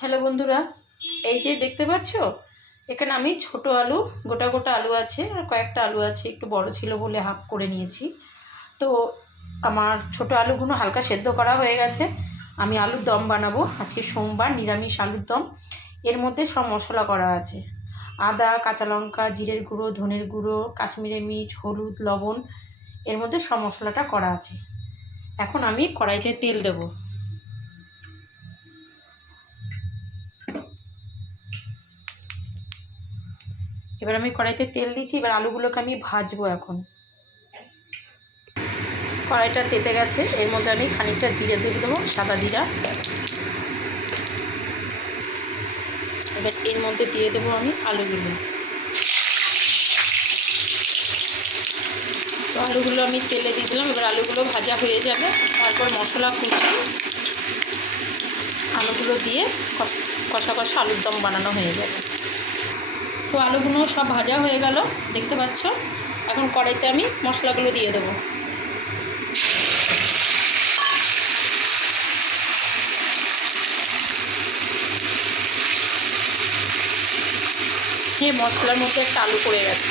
Hello বন্ধুরা, এই যে দেখতে পাচ্ছ এখানে আমি ছোট আলু, গোটা গোটা আলু আছে আর কয়েকটা আলু আছে, একটু বড় ছিল বলে হাফ করে নিয়েছি। তো আমার ছোট আলুগুলো হালকা সেদ্ধ করা হয়ে গেছে। আমি আলুর দম বানাবো আজকে, সোমবার, নিরামিষ আলুর দম। এর মধ্যে সব মশলা করা আছে: আদা, কাঁচা লঙ্কা, জিরের গুঁড়ো, ধনের গুঁড়ো, কাশ্মীরি মির্চ, হলুদ, লবণ। এর মধ্যে সব মশলাটা করা আছে। এখন আমি কড়াইতে তেল দেবো। এবার আমি কড়াইতে তেল দিচ্ছি, এবার আলুগুলোকে আমি ভাজবো। এখন কড়াইটা তেতে গেছে, এর মধ্যে আমি খানিকটা জিরে দিয়ে দেবো, সাদা জিরা। এবার এর মধ্যে দিয়ে দেবো আমি আলুগুলো। তো আলুগুলো আমি তেলে দিয়ে দিলাম। এবার আলুগুলো ভাজা হয়ে যাবে, তারপর মশলা কুচি আলুগুলো দিয়ে কষা কষা আলুর দম বানানো হয়ে যাবে। তো আলুগুলো সব ভাজা হয়ে গেল, দেখতে পাচ্ছ। এখন কড়াইতে আমি মশলাগুলো দিয়ে দেবো। মশলার মধ্যে একটা আলু পড়ে গেছে।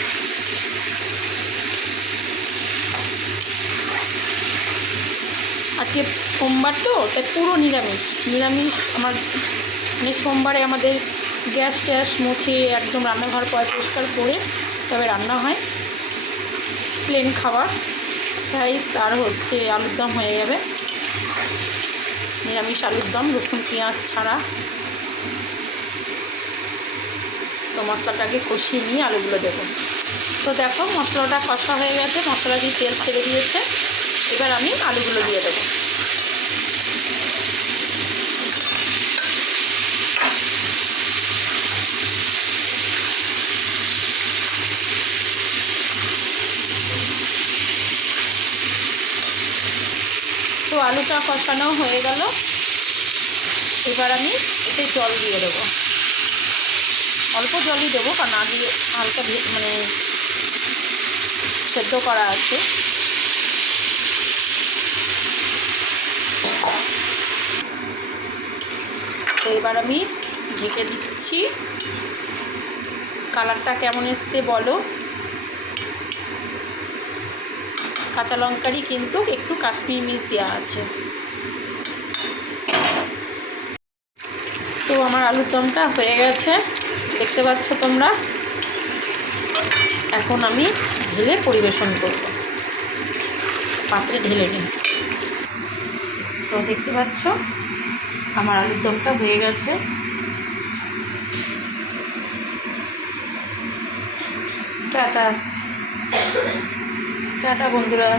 আজকে সোমবার তো, তাই পুরো নিরামিষ আমার। মানে সোমবারে আমাদের গ্যাস ট্যাস মুছে একদম রান্নাঘর পরিষ্কার করে তবে রান্না হয়। প্লেন খাবার, রাইস আর হচ্ছে আলুর দম হয়ে যাবে। নিরামিষ আলুর দম, রসুন পেঁয়াজ ছাড়া। তো মশলাটাকে কষিয়ে নিয়ে আলুগুলো দেবো। তো দেখো মশলাটা কষা হয়ে গেছে, মশলা দিয়ে তেল ছেড়ে দিয়েছে। এবার আমি আলুগুলো দিয়ে দেবো। তো আলুটা কষানো হয়ে গেল, এবার আমি এতে জল দিয়ে দেবো। অল্প জলই দেবো, কারণ আগে হালকা মানে সেদ্ধ করা আছে। তো এবার আমি ঢেকে দিচ্ছি। কালারটা কেমন এসছে বলো। কাঁচা লঙ্কারই কিন্তু একটু কাশ্মীরি মির্চ দেওয়া আছে। তো আমার আলুর দমটা হয়ে গেছে, দেখতে পাচ্ছ তোমরা। এখন আমি ঢেলে পরিবেশন করব, পাত্রে ঢেলে নিই। তো দেখতে পাচ্ছ আমার আলুর দমটা হয়ে গেছে। টাটা টাটা বন্ধুরা।